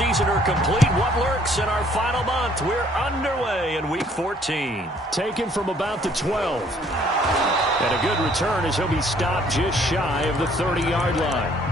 season are complete. What lurks in our final month? We're underway in Week 14. Taken from about the 12. And a good return as he'll be stopped just shy of the 30-yard line.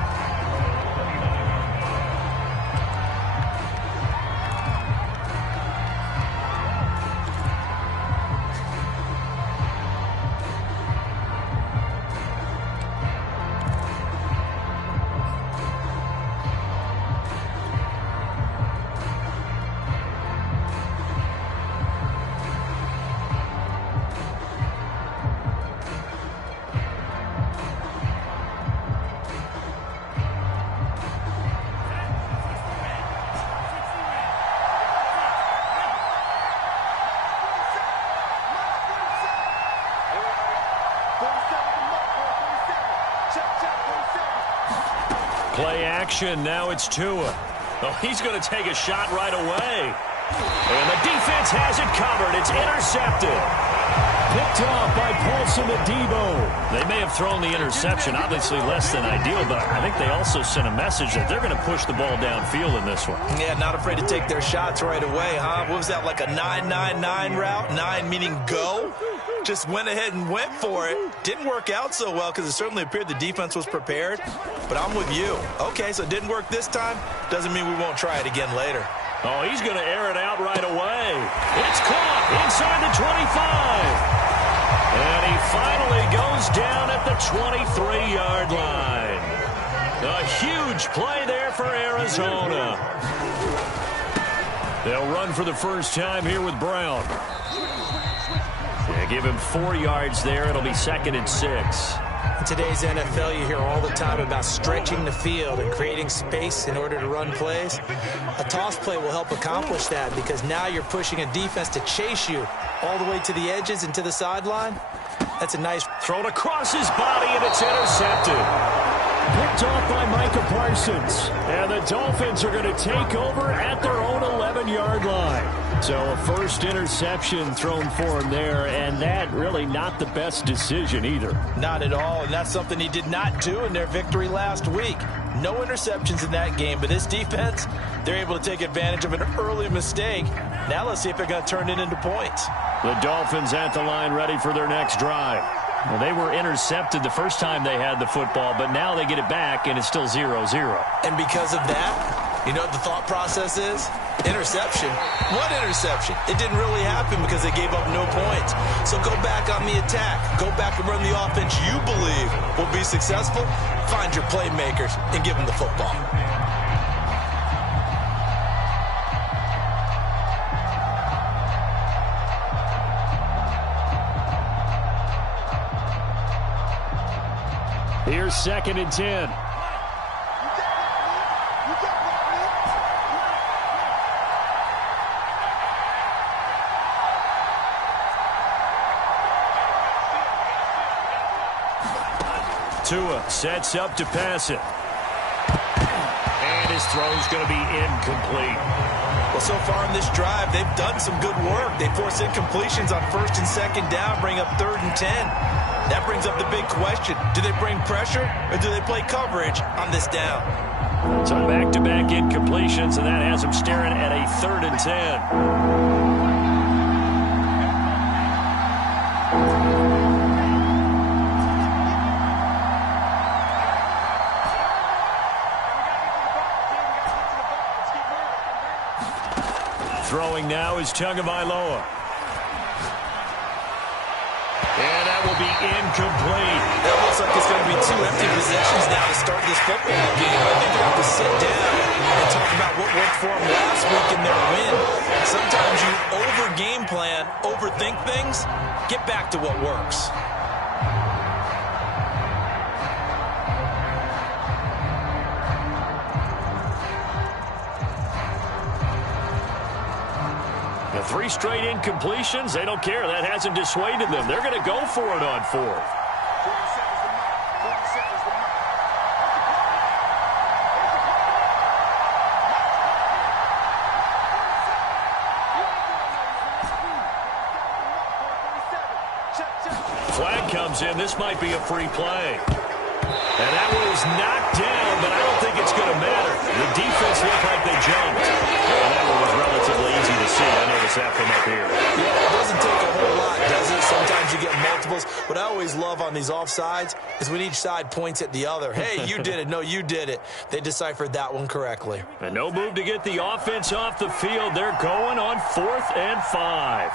Play action. Now it's Tua. Oh, he's going to take a shot right away. And the defense has it covered. It's intercepted. Picked off by Paulson Adebo. They may have thrown the interception, obviously less than ideal, but I think they also sent a message that they're going to push the ball downfield in this one. Yeah, not afraid to take their shots right away, huh? What was that, like a 9-9-9 route? 9 meaning go? Just went ahead and went for it. Didn't work out so well because it certainly appeared the defense was prepared. But I'm with you. Okay, so it didn't work this time. Doesn't mean we won't try it again later. Oh, he's going to air it out right away. It's caught inside the 25. And he finally goes down at the 23-yard line. A huge play there for Arizona. They'll run for the first time here with Brown. Yeah, give him 4 yards there. It'll be 2nd and 6. In today's NFL, you hear all the time about stretching the field and creating space in order to run plays. A toss play will help accomplish that because now you're pushing a defense to chase you all the way to the edges and to the sideline. That's a nice thrown across his body, and it's intercepted. Picked off by Micah Parsons. And the Dolphins are going to take over at their own 11-yard line. So a first interception thrown for him there, and that really not the best decision either. Not at all, and that's something he did not do in their victory last week. No interceptions in that game, but this defense, they're able to take advantage of an early mistake. Now let's see if they're going to turn it into points. The Dolphins at the line ready for their next drive. Well, they were intercepted the first time they had the football, but now they get it back, and it's still 0-0. And because of that, you know what the thought process is? Interception. What interception? It didn't really happen because they gave up no points. So go back on the attack. Go back and run the offense you believe will be successful. Find your playmakers and give them the football. Here's 2nd and 10. Tua sets up to pass it. And his throw's going to be incomplete. Well, so far in this drive, they've done some good work. They force incompletions on 1st and 2nd down, bring up 3rd and 10. That brings up the big question. Do they bring pressure or do they play coverage on this down? So back-to-back incompletions, and that has them staring at a 3rd and 10. Throwing now is Tagovailoa. And that will be incomplete. It looks like it's going to be 2 empty possessions now to start this football game. I think they have to sit down and talk about what worked for them last week in their win. Sometimes you over-game plan, overthink things, get back to what works. The 3 straight incompletions, they don't care. That hasn't dissuaded them. They're going to go for it on 4th. Flag comes in. This might be a free play. And that was knocked down, but I don't think it's going to matter. The defense looked like they jumped. And that one was relatively easy to see. I noticed that from up here. Yeah, it doesn't take a whole lot, does it? Sometimes you get multiples. What I always love on these offsides is when each side points at the other. Hey, you did it. No, you did it. They deciphered that one correctly. And no move to get the offense off the field. They're going on 4th and 5.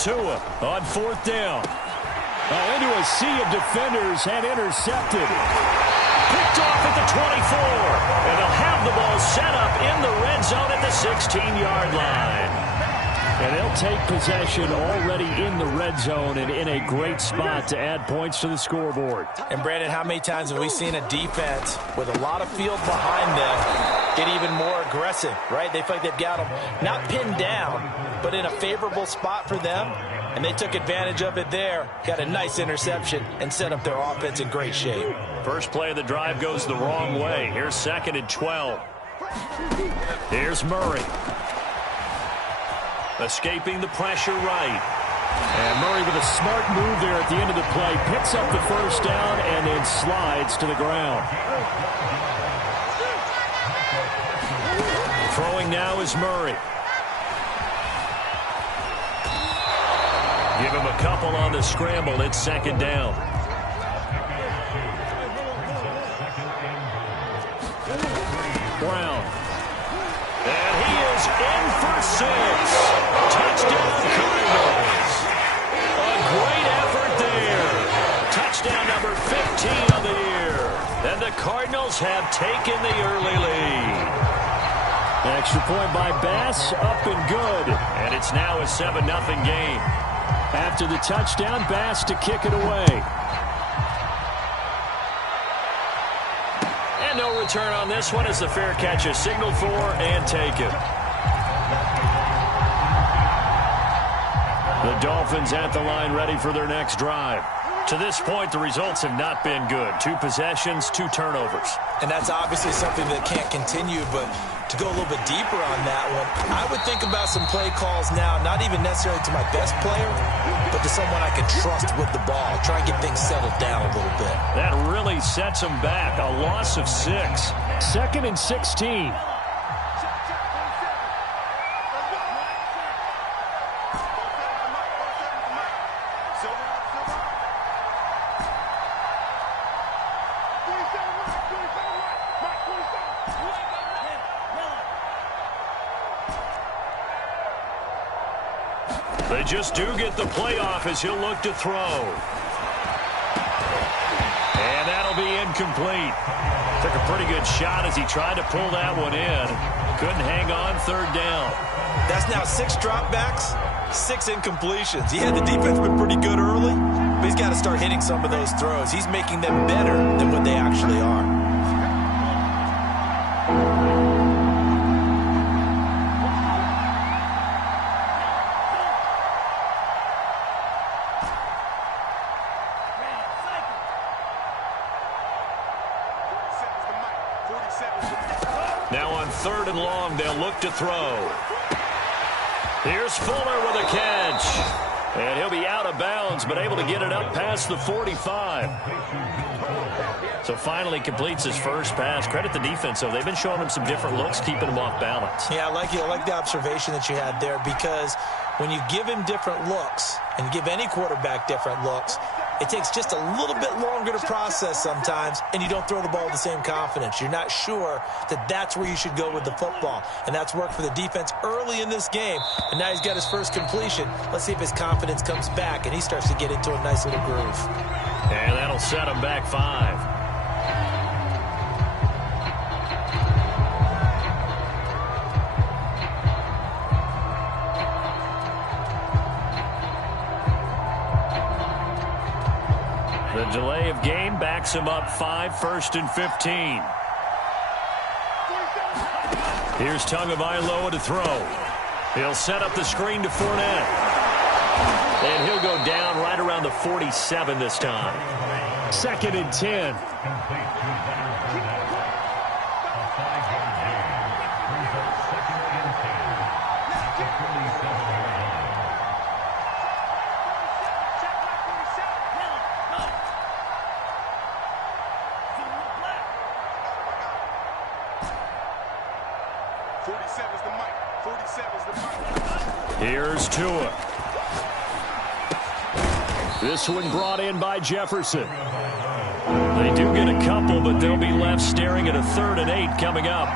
Tua on 4th down. Oh, into a sea of defenders and intercepted. Picked off at the 24. And they'll have the ball set up in the red zone at the 16-yard line. And they'll take possession already in the red zone and in a great spot to add points to the scoreboard. And, Brandon, how many times have we seen a defense with a lot of field behind them get even more aggressive, right? They feel like they've got them not pinned down, but in a favorable spot for them, and they took advantage of it there, got a nice interception, and set up their offense in great shape. First play of the drive goes the wrong way. Here's 2nd and 12. Here's Murray. Escaping the pressure right. And Murray with a smart move there at the end of the play. Picks up the first down and then slides to the ground. Throwing now is Murray. Give him a couple on the scramble. It's 2nd down. Brown. And he is in for 6. Touchdown Cardinals. A great effort there. Touchdown number 15 of the year. And the Cardinals have taken the early lead. An extra point by Bass, up and good. And it's now a 7-0 game. After the touchdown, Bass to kick it away. And no return on this one as the fair catch is signaled for and taken. The Dolphins at the line ready for their next drive. To this point, the results have not been good. 2 possessions, 2 turnovers. And that's obviously something that can't continue, but to go a little bit deeper on that one, I would think about some play calls now, not even necessarily to my best player, but to someone I can trust with the ball. Try and get things settled down a little bit. That really sets them back. A loss of 6. 2nd and 16. They just do get the playoff as he'll look to throw. And that'll be incomplete. Took a pretty good shot as he tried to pull that one in. Couldn't hang on 3rd down. That's now 6 dropbacks, 6 incompletions. Yeah, the defense been pretty good early, but he's got to start hitting some of those throws. He's making them better than what they actually are. Now on 3rd and long, they'll look to throw. Here's Fuller with a catch. And he'll be out of bounds, but able to get it up past the 45. So finally completes his first pass. Credit the defense, though. They've been showing him some different looks, keeping him off balance. Yeah, I like the observation that you had there, because when you give him different looks and give any quarterback different looks, it takes just a little bit longer to process sometimes, and you don't throw the ball with the same confidence. You're not sure that that's where you should go with the football, and that's worked for the defense early in this game, and now he's got his first completion. Let's see if his confidence comes back, and he starts to get into a nice little groove. And that'll set him back 5. The delay of game backs him up 5, 1st and 15. Here's Tagovailoa to throw. He'll set up the screen to Fournette. And he'll go down right around the the 47 this time. 2nd and 10. Here's Tua. This one brought in by Jefferson. They do get a couple, but they'll be left staring at a 3rd and 8 coming up.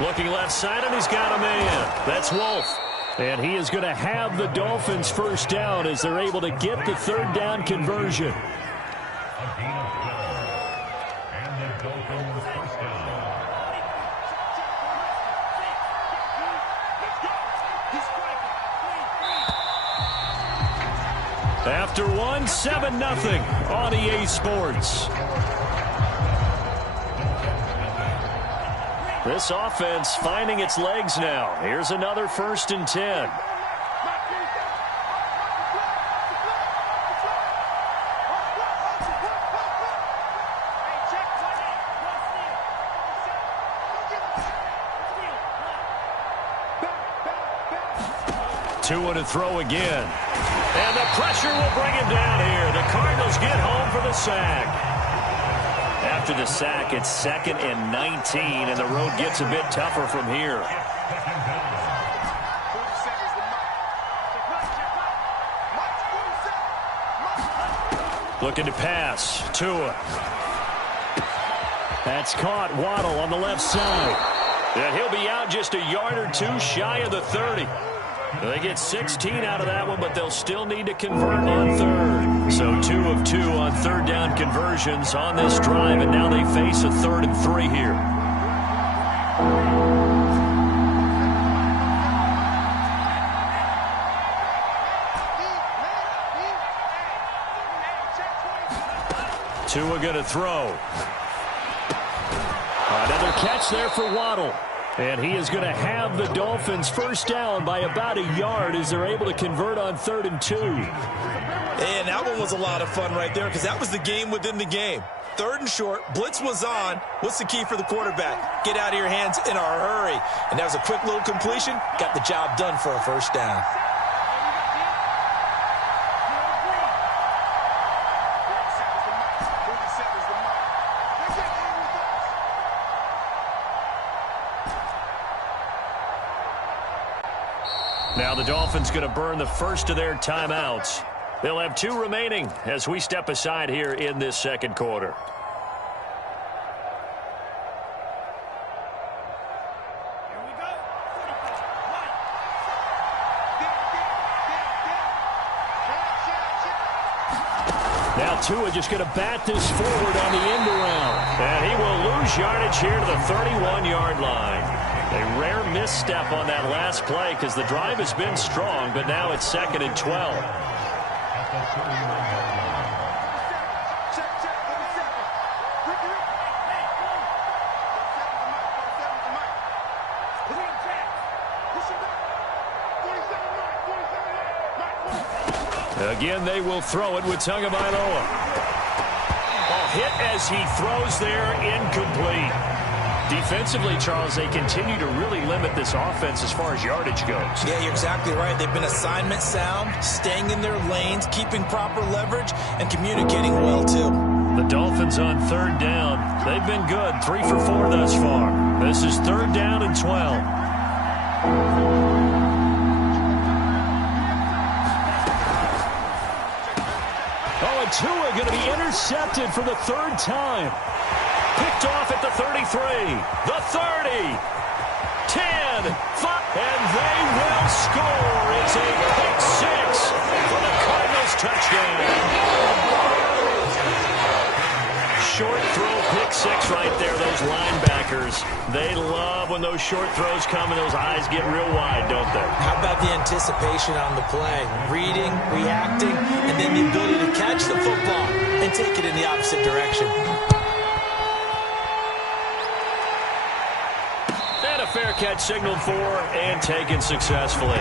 Looking left side, and he's got a man. That's Wolf. And he is going to have the Dolphins first down as they're able to get the 3rd down conversion. After one, 7-0 on EA Sports. This offense finding its legs now. Here's another 1st and 10. Tua to throw again. And the pressure will bring him down here. The Cardinals get home for the sack. After the sack, it's 2nd and 19, and the road gets a bit tougher from here. Looking to pass. Tua. That's caught. Waddle on the left side. And he'll be out just a yard or two shy of the 30. They get 16 out of that one, but they'll still need to convert on 3rd. So 2 of 2 on 3rd down conversions on this drive, and now they face a 3rd and 3 here. Tua going to throw. Another catch there for Waddle. And he is going to have the Dolphins first down by about a yard as they're able to convert on 3rd and 2. And that one was a lot of fun right there because that was the game within the game. 3rd and short, blitz was on. What's the key for the quarterback? Get out of your hands in a hurry. And that was a quick little completion. Got the job done for a first down. Now the Dolphins going to burn the first of their timeouts. They'll have 2 remaining as we step aside here in this 2nd quarter. Now Tua just going to bat this forward on the end around. And he will lose yardage here to the 31-yard line. A rare misstep on that last play because the drive has been strong, but now it's 2nd and 12. Again, they will throw it with Tagovailoa. Hit as he throws there, incomplete. Defensively, Charles, they continue to really limit this offense as far as yardage goes. Yeah, you're exactly right. They've been assignment sound, staying in their lanes, keeping proper leverage, and communicating well, too. The Dolphins on 3rd down. They've been good, 3 for 4 thus far. This is 3rd down and 12. Tua going to be intercepted for the 3rd time. Picked off at the 33, the 30, 10, 5, and they will score. It's a pick 6 for the Cardinals touchdown. Short throw, pick 6 right there. Those linebackers linebackers, they love when those short throws come and those eyes get real wide, don't they? How about the anticipation on the play? Reading, reacting, and then the ability to catch the football and take it in the opposite direction. And a fair catch signaled for and taken successfully.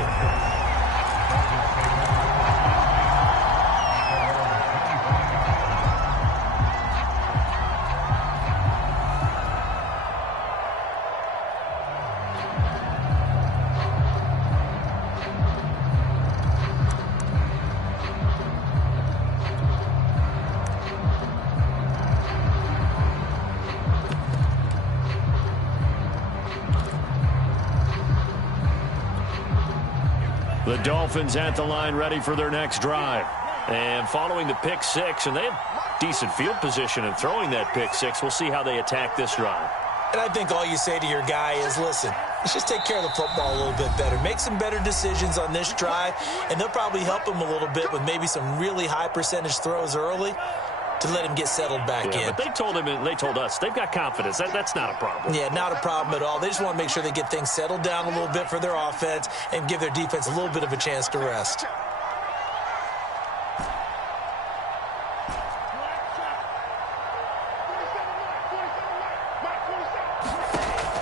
The Dolphins at the line ready for their next drive. And following the pick six, and they have decent field position in throwing that pick six. We'll see how they attack this drive. And I think all you say to your guy is, listen, let's just take care of the football a little bit better. Make some better decisions on this drive, and they'll probably help him a little bit with maybe some really high percentage throws early to let him get settled back in. But they told him and they told us they've got confidence. That's not a problem. Yeah, not a problem at all. They just want to make sure they get things settled down a little bit for their offense and give their defense a little bit of a chance to rest.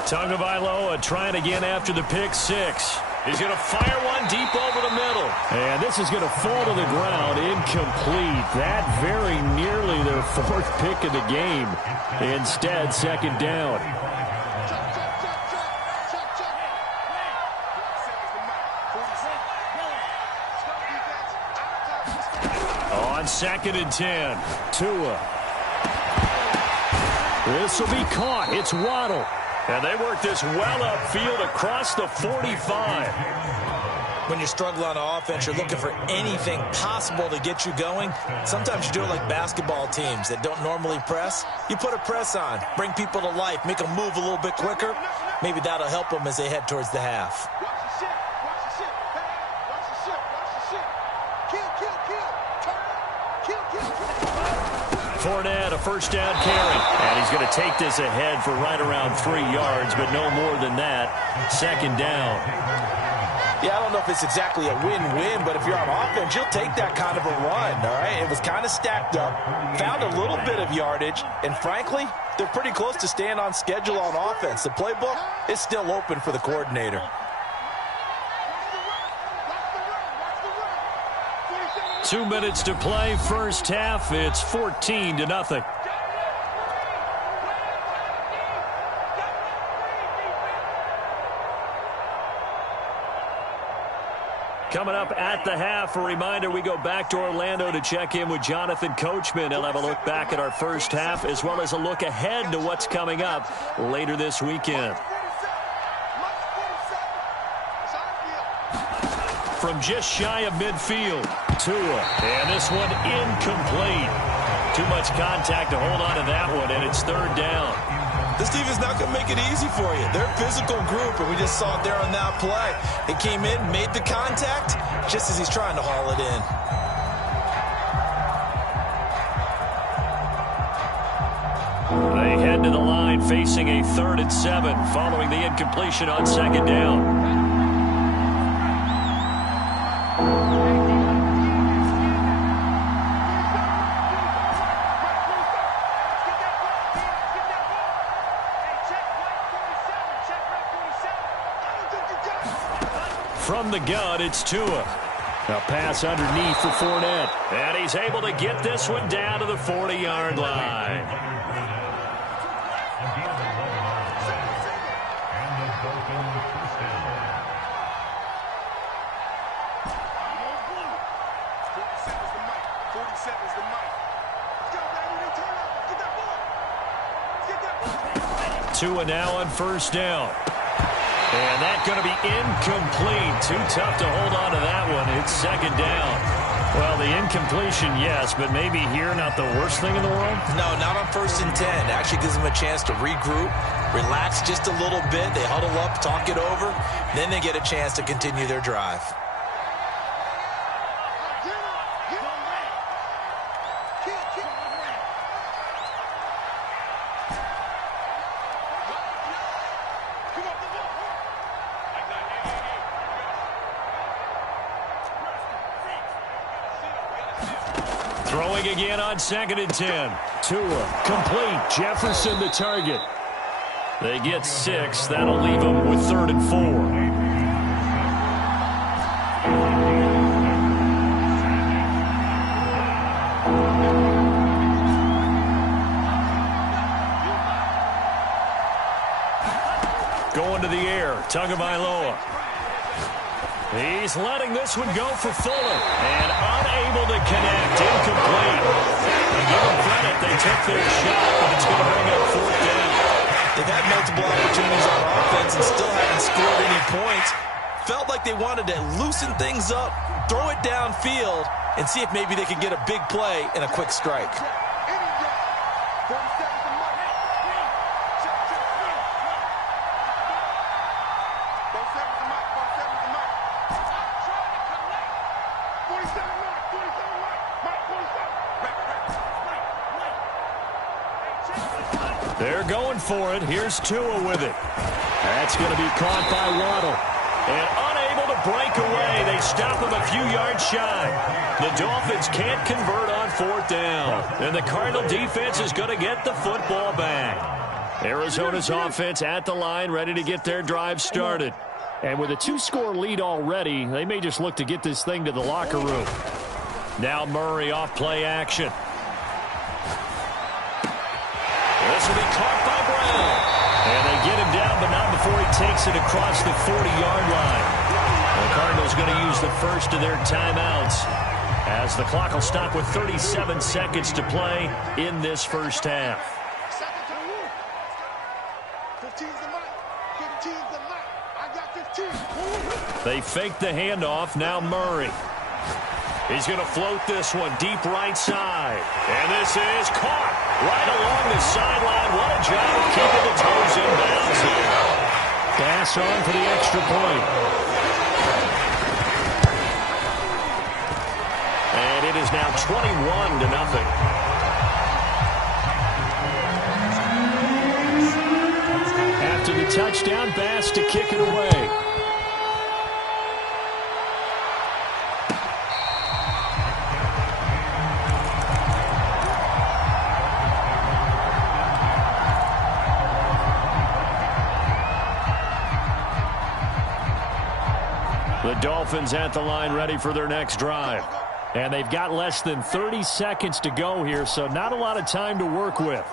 Tagovailoa trying again after the pick six. He's going to fire one deep over the middle. And this is going to fall to the ground, incomplete. That very nearly their fourth pick of the game. Instead, second down. On 2nd and 10, Tua. This will be caught. It's Waddle. And they work this well upfield across the 45. When you struggle on offense, you're looking for anything possible to get you going. Sometimes you do it like basketball teams that don't normally press. You put a press on, bring people to life, make them move a little bit quicker. Maybe that'll help them as they head towards the half. Fournette, a first down carry. And he's going to take this ahead for right around 3 yards, but no more than that. Second down. Yeah, I don't know if it's exactly a win-win, but if you're on offense, you'll take that kind of a run, all right? It was kind of stacked up, found a little bit of yardage, and frankly, they're pretty close to staying on schedule on offense. The playbook is still open for the coordinator. Two minutes to play, first half. It's 14-0. Coming up at the half, a reminder, we go back to Orlando to check in with Jonathan Coachman. He'll have a look back at our first half as well as a look ahead to what's coming up later this weekend. From just shy of midfield, Tua. And this one incomplete. Too much contact to hold on to that one, and it's third down. This defense not going to make it easy for you. They're a physical group, and we just saw it there on that play. He came in, made the contact, just as he's trying to haul it in. They head to the line facing a 3rd and 7 following the incompletion on second down. From the gun, it's Tua. A pass underneath for Fournette. And he's able to get this one down to the 40-yard line. Tua now on first down. And that's going to be incomplete. Too tough to hold on to that one. It's second down. Well, the incompletion, yes, but maybe here not the worst thing in the world? No, not on 1st and 10. Actually gives them a chance to regroup, relax just a little bit. They huddle up, talk it over. Then they get a chance to continue their drive. Throwing again on 2nd and 10. Tua, complete. Jefferson the target. They get 6. That'll leave them with 3rd and 4. Going to the air, Tagovailoa. He's letting this one go for Fuller. And unable to connect, incomplete. And give them credit, they took their shot, but it's going to bring up 4th down. They've had multiple opportunities on offense and still haven't scored any points. Felt like they wanted to loosen things up, throw it downfield, and see if maybe they could get a big play and a quick strike. They're going for it. Here's Tua with it. That's going to be caught by Waddle. And unable to break away. They stop him a few yards shy. The Dolphins can't convert on 4th down. And the Cardinal defense is going to get the football back. Arizona's offense at the line, ready to get their drive started. And with a 2-score lead already, they may just look to get this thing to the locker room. Now Murray off play action. This will be caught by Brown. And they get him down, but not before he takes it across the 40-yard line. The Cardinals going to use the first of their timeouts as the clock will stop with 37 seconds to play in this first half. They fake the handoff. Now Murray. He's going to float this one deep right side. And this is caught right along the sideline. What a job of keeping the toes in bounds here. Pass on for the extra point. And it is now 21-0. After the touchdown, Bass to kick it away. The Dolphins at the line ready for their next drive. And they've got less than 30 seconds to go here, so not a lot of time to work with.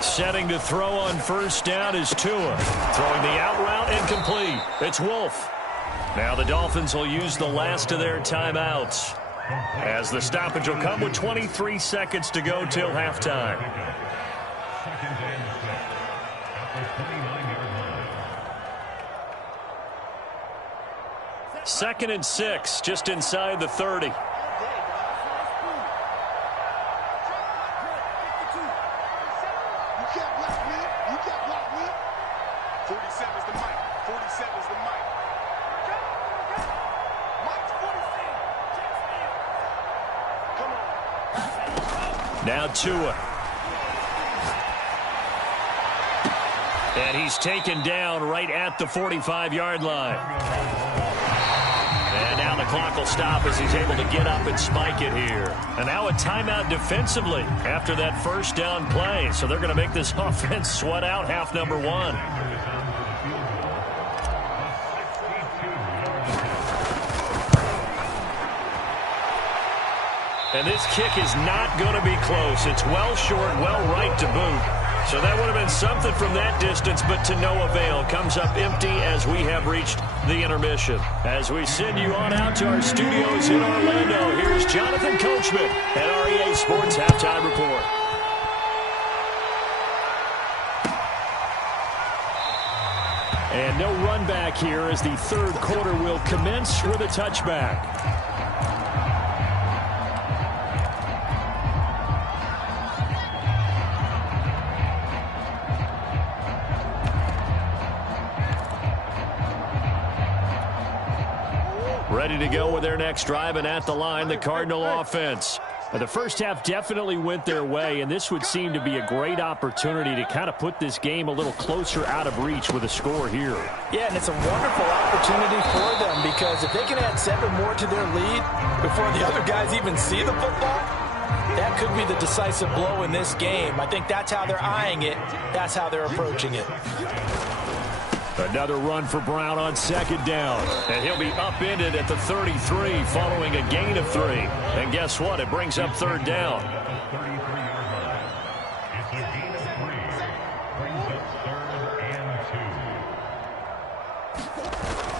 Setting to throw on 1st down is Tua. Throwing the out route incomplete. It's Wolf. Now the Dolphins will use the last of their timeouts, as the stoppage will come with 23 seconds to go till halftime. Second and 6, just inside the 30. Now Tua. And he's taken down right at the 45-yard line. And now the clock will stop as he's able to get up and spike it here. And now a timeout defensively after that 1st down play. So they're going to make this offense sweat out half number 1. And this kick is not going to be close. It's well short, well right to boot. So that would have been something from that distance, but to no avail. Comes up empty as we have reached the intermission. As we send you on out to our studios in Orlando, here's Jonathan Coachman at REA Sports Halftime Report. And no run back here as the 3rd quarter will commence with a touchback. Ready to go with their next drive, and at the line, the Cardinal offense. The first half definitely went their way, and this would seem to be a great opportunity to kind of put this game a little closer out of reach with a score here. Yeah, and it's a wonderful opportunity for them because if they can add 7 more to their lead before the other guys even see the football, that could be the decisive blow in this game. I think that's how they're eyeing it. That's how they're approaching it. Another run for Brown on second down. And he'll be upended at the 33 following a gain of 3. And guess what? It brings up third down.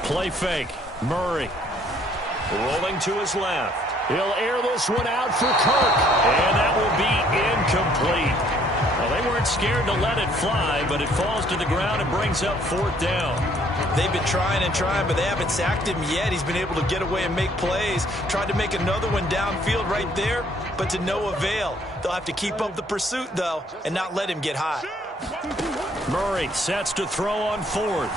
Play fake. Murray. Rolling to his left. He'll air this one out for Kirk. And that will be incomplete. Well, they weren't scared to let it fly, but it falls to the ground and brings up fourth down. They've been trying and trying, but they haven't sacked him yet. He's been able to get away and make plays. Tried to make another one downfield right there, but to no avail. They'll have to keep up the pursuit, though, and not let him get hot. Murray sets to throw on fourth.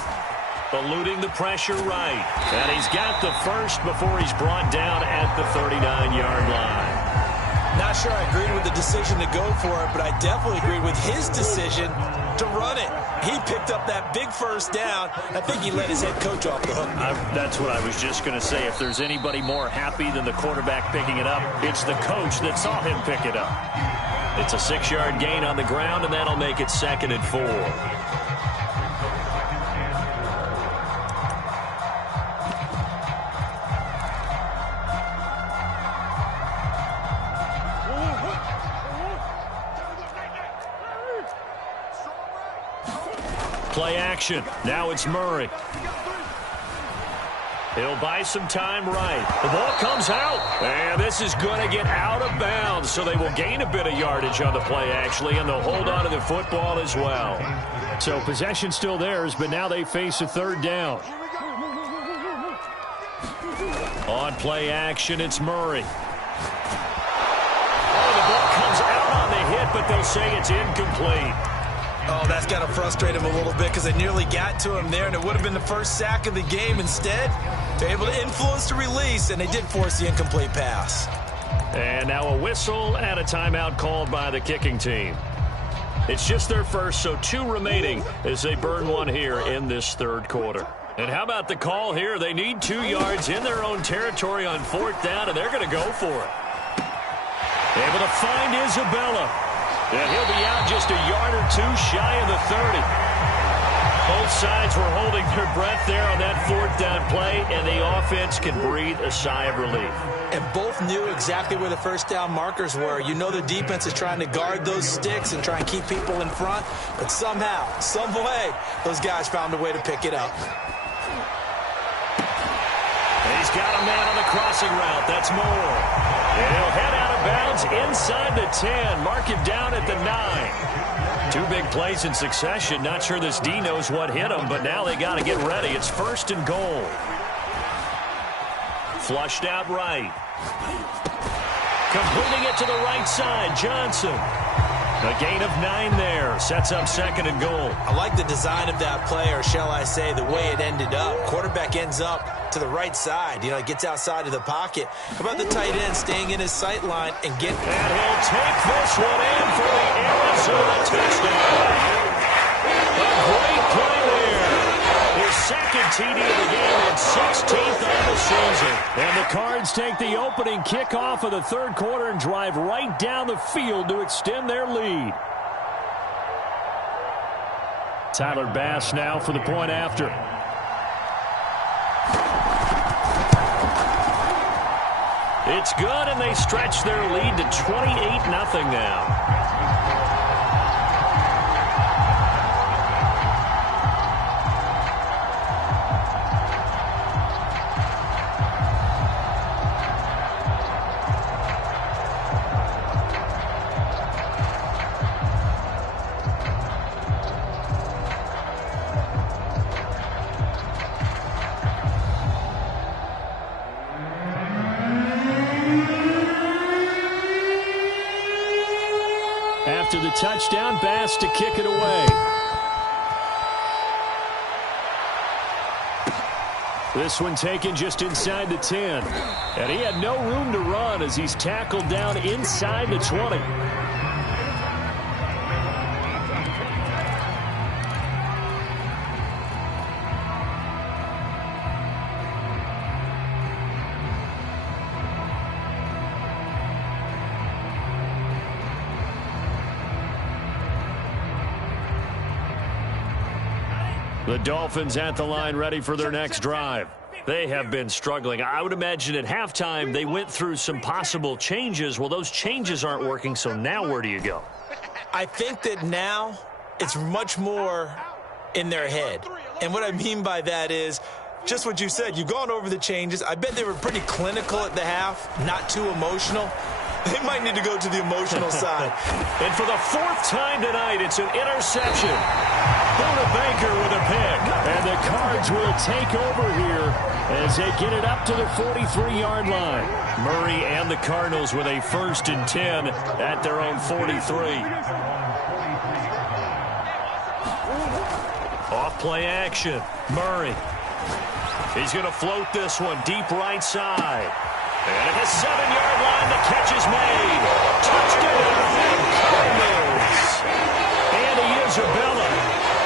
Eluding the pressure right. And he's got the first before he's brought down at the 39-yard line. Not sure I agreed with the decision to go for it, but I definitely agreed with his decision to run it. He picked up that big first down. I think he let his head coach off the hook. That's what I was just going to say. If there's anybody more happy than the quarterback picking it up, it's the coach that saw him pick it up. It's a 6-yard gain on the ground, and that'll make it 2nd and 4. Play action. Now it's Murray. He'll buy some time right. The ball comes out. And this is going to get out of bounds, so they will gain a bit of yardage on the play, actually, and they'll hold on to the football as well. So possession still theirs, but now they face a third down. On play action, it's Murray. Oh, the ball comes out on the hit, but they'll say it's incomplete. Oh, that's got to frustrate him a little bit because they nearly got to him there, and it would have been the first sack of the game. Instead, they're able to influence the release, and they did force the incomplete pass. And now a whistle and a timeout called by the kicking team. It's just their first, so 2 remaining as they burn one here in this third quarter. And how about the call here? They need 2 yards in their own territory on 4th down, and they're going to go for it. Able to find Isabella. And he'll be out just a yard or 2 shy of the 30. Both sides were holding their breath there on that 4th down play, and the offense can breathe a sigh of relief. And both knew exactly where the first down markers were. You know the defense is trying to guard those sticks and try and keep people in front, but somehow, some way, those guys found a way to pick it up. He's got a man on the crossing route. That's Moore. And he'll head out of bounds inside the 10. Mark him down at the 9. 2 big plays in succession. Not sure this D knows what hit him, but now they got to get ready. It's 1st and goal. Flushed out right. Completing it to the right side, Johnson. A gain of 9 there. Sets up 2nd and goal. I like the design of that play, or shall I say the way it ended up. Quarterback ends up to the right side. You know, he gets outside of the pocket. How about the tight end staying in his sight line and get... And he'll take this one in for the Arizona touchdown. A great play there. His 2nd TD of the game and 16th of the season. And the Cards take the opening kickoff of the third quarter and drive right down the field to extend their lead. Tyler Bass now for the point after. It's good, and they stretch their lead to 28-0 now. After the touchdown, Bass to kick it away. This one taken just inside the 10. And he had no room to run as he's tackled down inside the 20. The Dolphins at the line ready for their next drive. They have been struggling. I would imagine at halftime they went through some possible changes. Well, those changes aren't working, so now where do you go? I think that now it's much more in their head. And what I mean by that is just what you said. You've gone over the changes. I bet they were pretty clinical at the half, not too emotional. They might need to go to the emotional side. And for the fourth time tonight, it's an interception. Buda Baker with a pick. And the Cards will take over here as they get it up to the 43-yard line. Murray and the Cardinals with a 1st and 10 at their own 43. Off play action. Murray. He's going to float this one deep right side. And at the 7-yard line, the catch is made. Touchdown, Cardinals. Andy Isabella,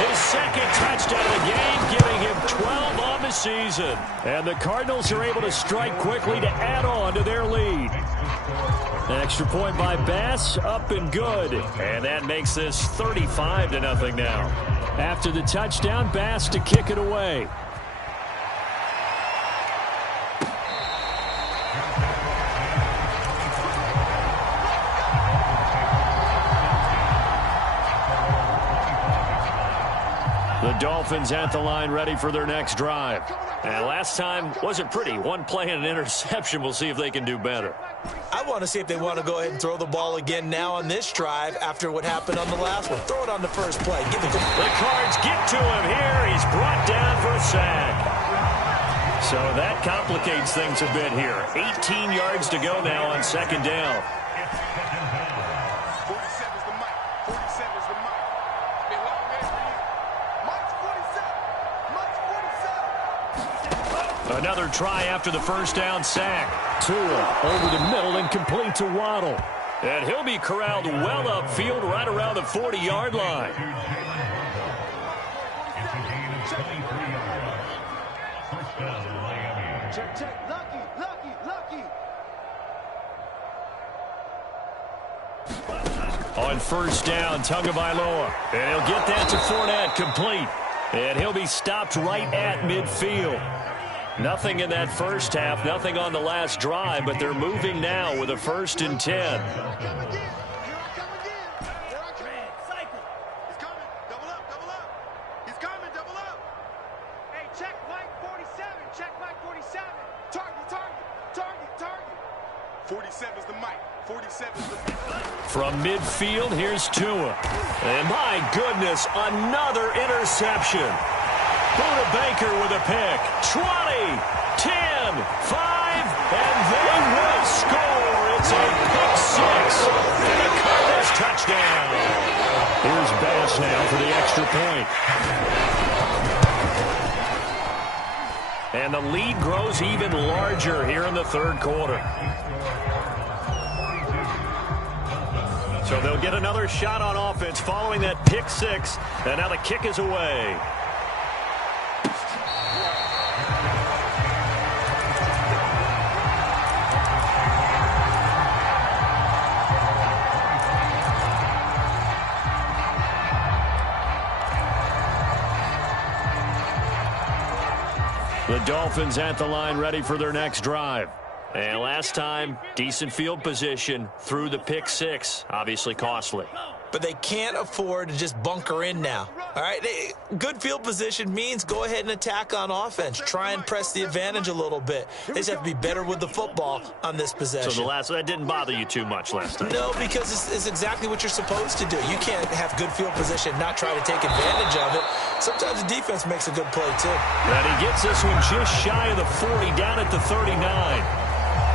his second touchdown of the game, giving him 12 on the season. And the Cardinals are able to strike quickly to add on to their lead. An extra point by Bass, up and good. And that makes this 35-0 now. After the touchdown, Bass to kick it away. The Dolphins at the line ready for their next drive. And last time wasn't pretty. One play and an interception. We'll see if they can do better. I want to see if they want to go ahead and throw the ball again now on this drive after what happened on the last one. Throw it on the first play. Give it to him. The Cards get to him here. He's brought down for a sack. So that complicates things a bit here. 18 yards to go now on 2nd down. Another try after the first down sack. Tua over the middle and complete to Waddle. And he'll be corralled well upfield right around the 40-yard line. On 1st down, Tagovailoa. And he'll get that to Fournette, complete. And he'll be stopped right at midfield. Nothing in that first half, nothing on the last drive, but they're moving now with a 1st and 10. From midfield, here's Tua. And my goodness, another interception. Buda Baker with a pick. 20, 10, 5, and they will score. It's a pick 6. And the Cardinals touchdown. Here's Bass now for the extra point. And the lead grows even larger here in the 3rd quarter. So they'll get another shot on offense following that pick 6. And now the kick is away. The Dolphins at the line ready for their next drive. And last time, decent field position through the pick 6. Obviously costly. But they can't afford to just bunker in now. All right, good field position means go ahead and attack on offense. Try and press the advantage a little bit. They just have to be better with the football on this possession. So that didn't bother you too much last time? No, because it's exactly what you're supposed to do. You can't have good field position, not try to take advantage of it. Sometimes the defense makes a good play, too. And he gets this one just shy of the 40, down at the 39.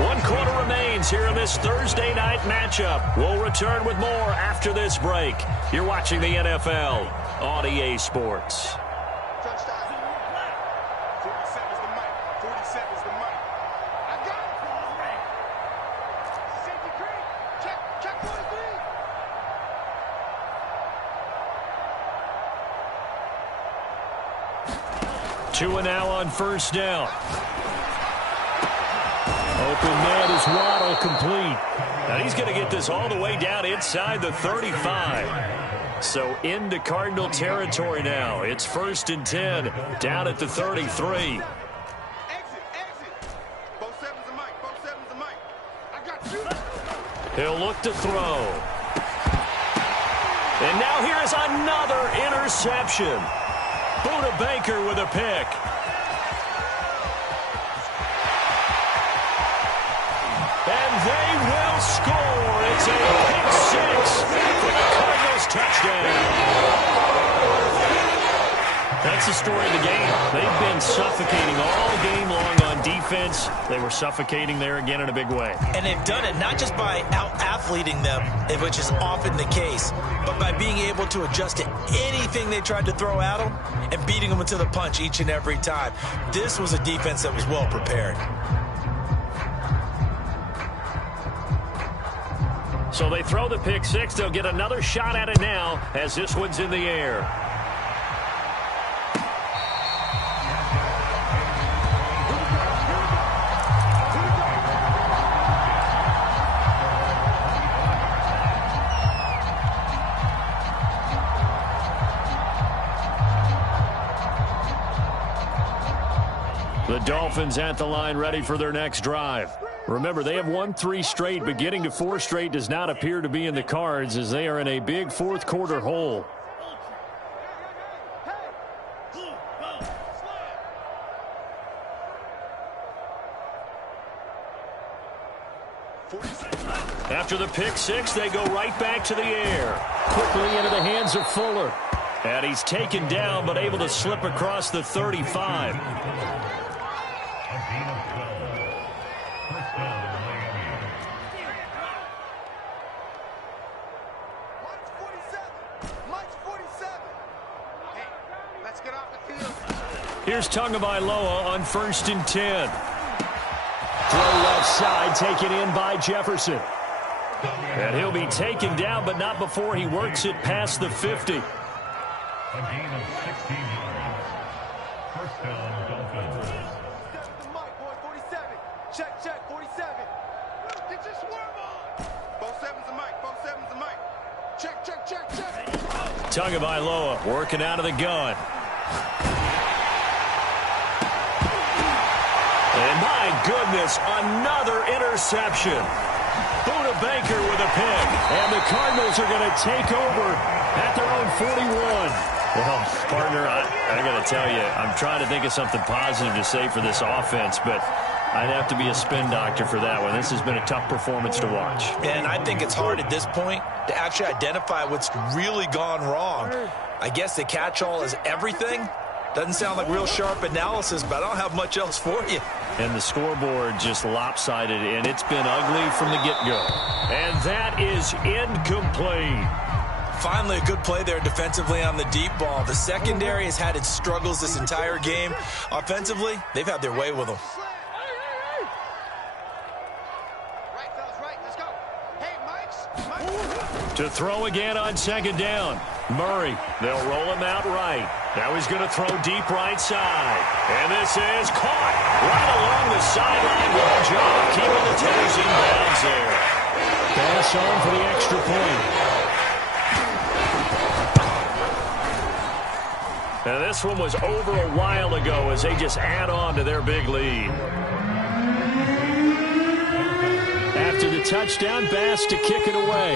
1 quarter remains here in this Thursday night matchup. We'll return with more after this break. You're watching the NFL on EA Sports. 2 and now on first down. Open man is Waddle, complete. And he's going to get this all the way down inside the 35. So into Cardinal territory now. It's 1st and 10 down at the 33. He'll look to throw. And now here is another interception. Buda Baker with a pick. And they will score. It's a pick 6 for the Cardinals touchdown. That's the story of the game. They've been suffocating all game long on defense. They were suffocating there again in a big way. And they've done it not just by out-athleting them, which is often the case, but by being able to adjust to anything they tried to throw at them and beating them into the punch each and every time. This was a defense that was well prepared. So they throw the pick 6. They'll get another shot at it now as this one's in the air. The Dolphins at the line, ready for their next drive. Remember, they have won 3 straight, but getting to 4 straight does not appear to be in the cards as they are in a big fourth quarter hole. After the pick 6, they go right back to the air. Quickly into the hands of Fuller. And he's taken down, but able to slip across the 35. Here's Tagovailoa on 1st and 10. Throw left side, taken in by Jefferson. And he'll be taken down, but not before he works it past the 50. Tagovailoa working out of the gun. And my goodness, another interception. Buda Baker with a pick. And the Cardinals are going to take over at their own 41. Well, partner, I got to tell you, I'm trying to think of something positive to say for this offense, but I'd have to be a spin doctor for that one. This has been a tough performance to watch. And I think it's hard at this point to actually identify what's really gone wrong. I guess the catch-all is everything. Doesn't sound like real sharp analysis, but I don't have much else for you. And the scoreboard just lopsided, and it's been ugly from the get-go. And that is incomplete. Finally, a good play there defensively on the deep ball. The secondary has had its struggles this entire game. Offensively, they've had their way with them. To throw again on 2nd down. Murray, they'll roll him out right. Now he's going to throw deep right side. And this is caught right along the sideline. Good job keeping the Tennessee in bounds there. Pass on for the extra point. Now this one was over a while ago as they just add on to their big lead. After the touchdown, Bass to kick it away.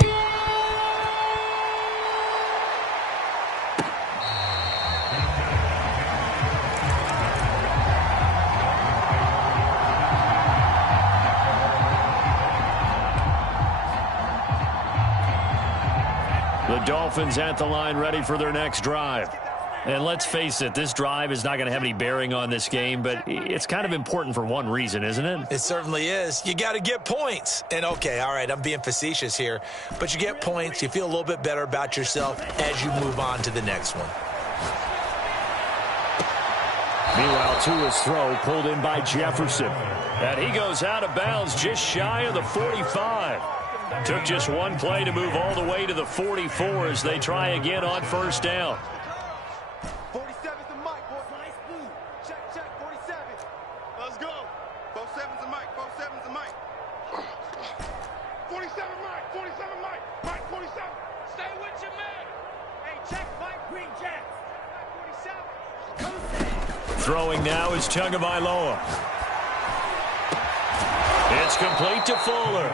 The Dolphins at the line ready for their next drive. And let's face it, this drive is not going to have any bearing on this game, but it's kind of important for one reason, isn't it? It certainly is. You got to get points. And, okay, all right, I'm being facetious here, but you get points, you feel a little bit better about yourself as you move on to the next one. Meanwhile, Tua's throw pulled in by Jefferson. And he goes out of bounds just shy of the 45. Took just one play to move all the way to the 44 as they try again on 1st down. 47's a Mike. 47's a Mike. 47 Mike. 47 Mike. Mike 47. Stay with your man. Hey, check Mike Green Jack. 47. Throwing now is Tagovailoa. It's complete to Fuller.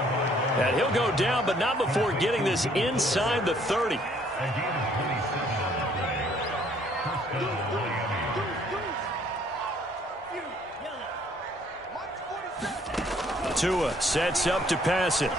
And he'll go down, but not before getting this inside the 30. Tua sets up to pass it.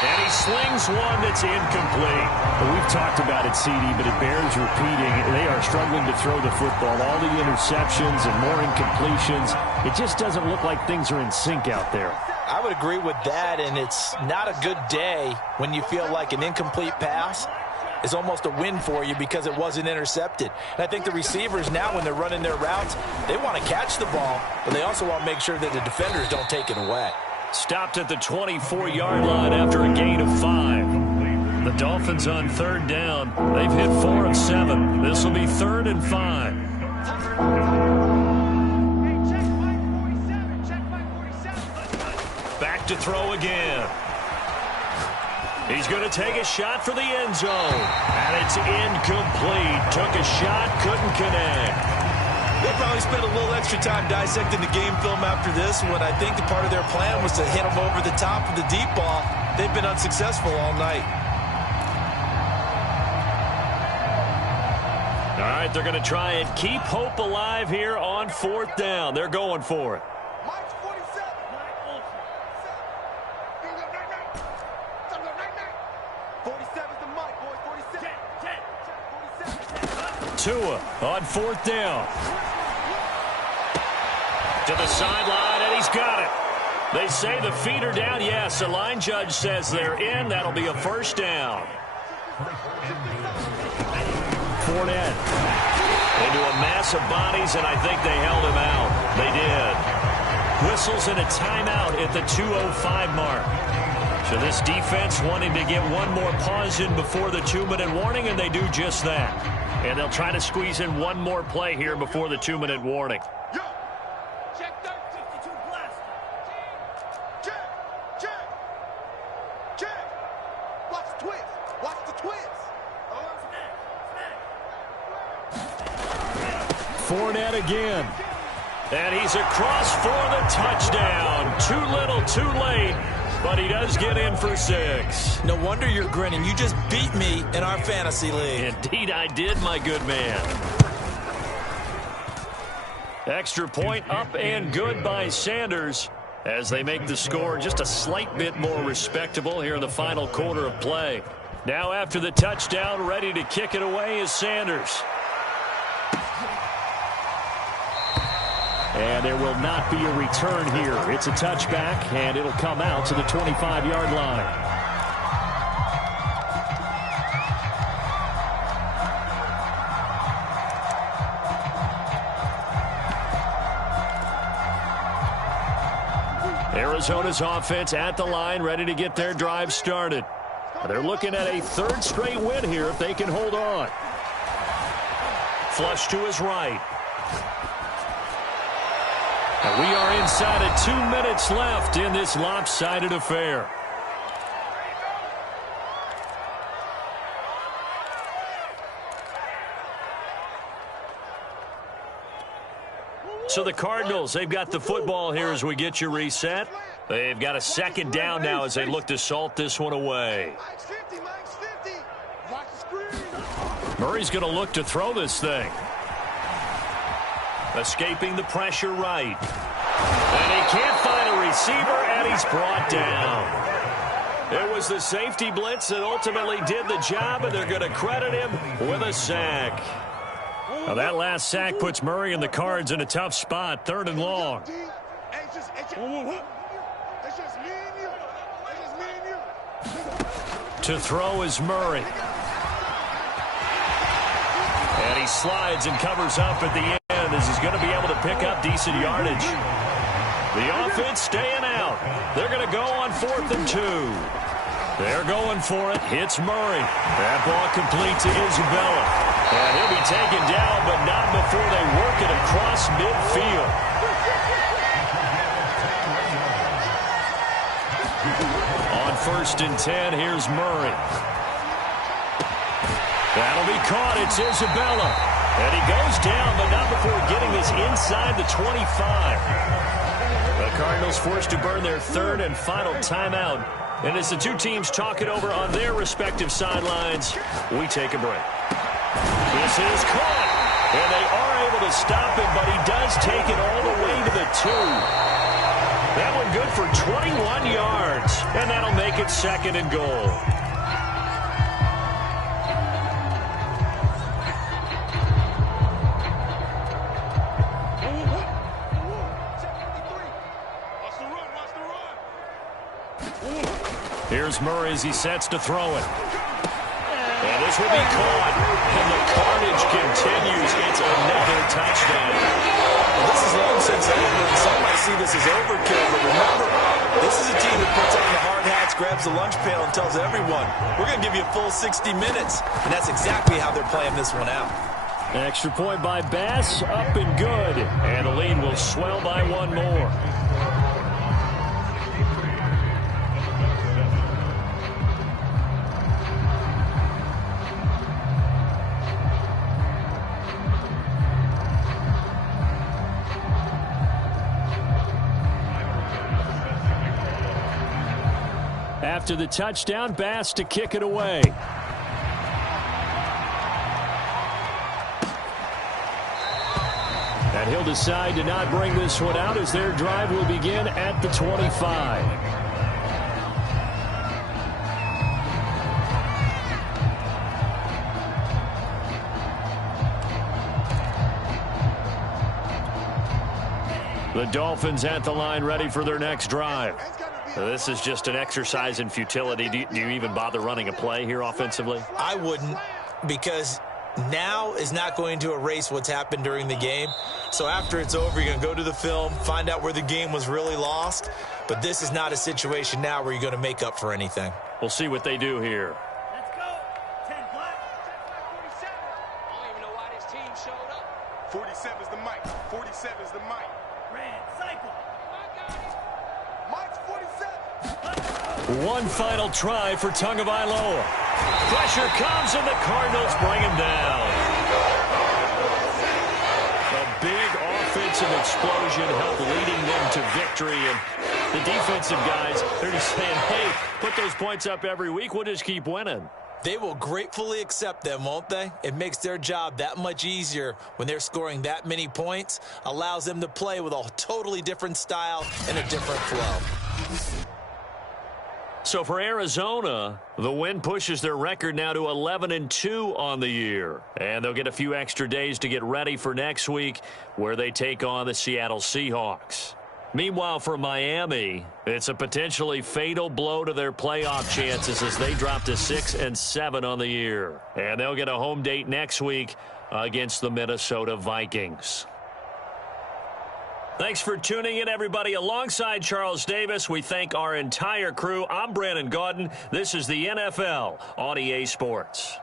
And he slings one that's incomplete. Well, we've talked about it, CD, but it bears repeating. They are struggling to throw the football. All the interceptions and more incompletions. It just doesn't look like things are in sync out there. I would agree with that, and it's not a good day when you feel like an incomplete pass is almost a win for you because it wasn't intercepted. And I think the receivers now, when they're running their routes, they want to catch the ball, but they also want to make sure that the defenders don't take it away. Stopped at the 24-yard line after a gain of 5. The Dolphins on third down. They've hit 4 of 7. This will be 3rd and 5. Back to throw again. He's going to take a shot for the end zone. And it's incomplete. Took a shot, couldn't connect. They probably spent a little extra time dissecting the game film after this when I think the part of their plan was to hit them over the top of the deep ball. They've been unsuccessful all night. All right, they're going to try and keep hope alive here on 4th down. They're going for it. Mike's 47. 47's the Mike, boys. 47. Tua on 4th down. To the sideline, and he's got it. They say the feet are down. Yes, the line judge says they're in. That'll be a 1st down. Fournette into a mass of bodies, and I think they held him out. They did. Whistles and a timeout at the 2:05 mark. So this defense wanting to get one more pause in before the 2-minute warning, and they do just that. And they'll try to squeeze in one more play here before the 2-minute warning. Check 52 blast. Check. Watch the twist. Watch the twist. Fournette again. And he's across for the touchdown. Too little, too late. But he does get in for 6. No wonder you're grinning. You just beat me in our fantasy league. Indeed I did, my good man. Extra point up and good by Sanders as they make the score just a slight bit more respectable here in the final quarter of play. Now after the touchdown, ready to kick it away is Sanders. And there will not be a return here. It's a touchback, and it'll come out to the 25-yard line. Arizona's offense at the line, ready to get their drive started. They're looking at a 3rd straight win here if they can hold on. Flush to his right. And we are inside of 2 minutes left in this lopsided affair. So the Cardinals, they've got the football here as we get you reset. They've got a 2nd down now as they look to salt this one away. Mike's 50. Watch the screen. Murray's going to look to throw this thing. Escaping the pressure right. And he can't find a receiver, and he's brought down. It was the safety blitz that ultimately did the job, and they're going to credit him with a sack. Now that last sack puts Murray and the Cards in a tough spot, 3rd and long. To throw is Murray. And he slides and covers up at the end as he's going to be able to pick up decent yardage. The offense staying out. They're going to go on 4th and 2. They're going for it. Hits Murray. That ball complete to Isabella. And he'll be taken down, but not before they work it across midfield. 1st and 10. Here's Murray. That'll be caught. It's Isabella. And he goes down, but not before getting this inside the 25. The Cardinals forced to burn their 3rd and final timeout. And as the two teams talk it over on their respective sidelines, we take a break. This is caught. And they are able to stop him, but he does take it all the way to the 2. That one good for 21 yards. And that'll make it 2nd and goal. Here's Murray as he sets to throw it. And this will be caught. And the carnage continues. It's another touchdown. Well, this is long since over, and some might see this as overkill. But remember, this is a team that puts on the hard hats, grabs the lunch pail, and tells everyone, we're going to give you a full 60 minutes. And that's exactly how they're playing this one out. Extra point by Bass, up and good. And the lead will swell by one more. After the touchdown, Bass to kick it away. And he'll decide to not bring this one out as their drive will begin at the 25. The Dolphins at the line ready for their next drive. This is just an exercise in futility. Do you even bother running a play here offensively? I wouldn't, because now is not going to erase what's happened during the game. So after it's over, you're going to go to the film, find out where the game was really lost. But this is not a situation now where you're going to make up for anything. We'll see what they do here. Let's go. 10 black. 47. I don't even know why this team showed up. 47 is the mic. 47 is the mic. Red, cycle. Mike's 47. One final try for Tagovailoa. Pressure comes, and the Cardinals bring him down. A big offensive explosion helped leading them to victory. And the defensive guys, they're just saying, hey, put those points up every week. We'll just keep winning. They will gratefully accept them, won't they? It makes their job that much easier when they're scoring that many points. Allows them to play with a totally different style and a different flow. So for Arizona, the win pushes their record now to 11-2 on the year. And they'll get a few extra days to get ready for next week, where they take on the Seattle Seahawks. Meanwhile, for Miami, it's a potentially fatal blow to their playoff chances as they drop to 6-7 on the year. And they'll get a home date next week against the Minnesota Vikings. Thanks for tuning in, everybody. Alongside Charles Davis, we thank our entire crew. I'm Brandon Gaudin. This is the NFL on EA Sports.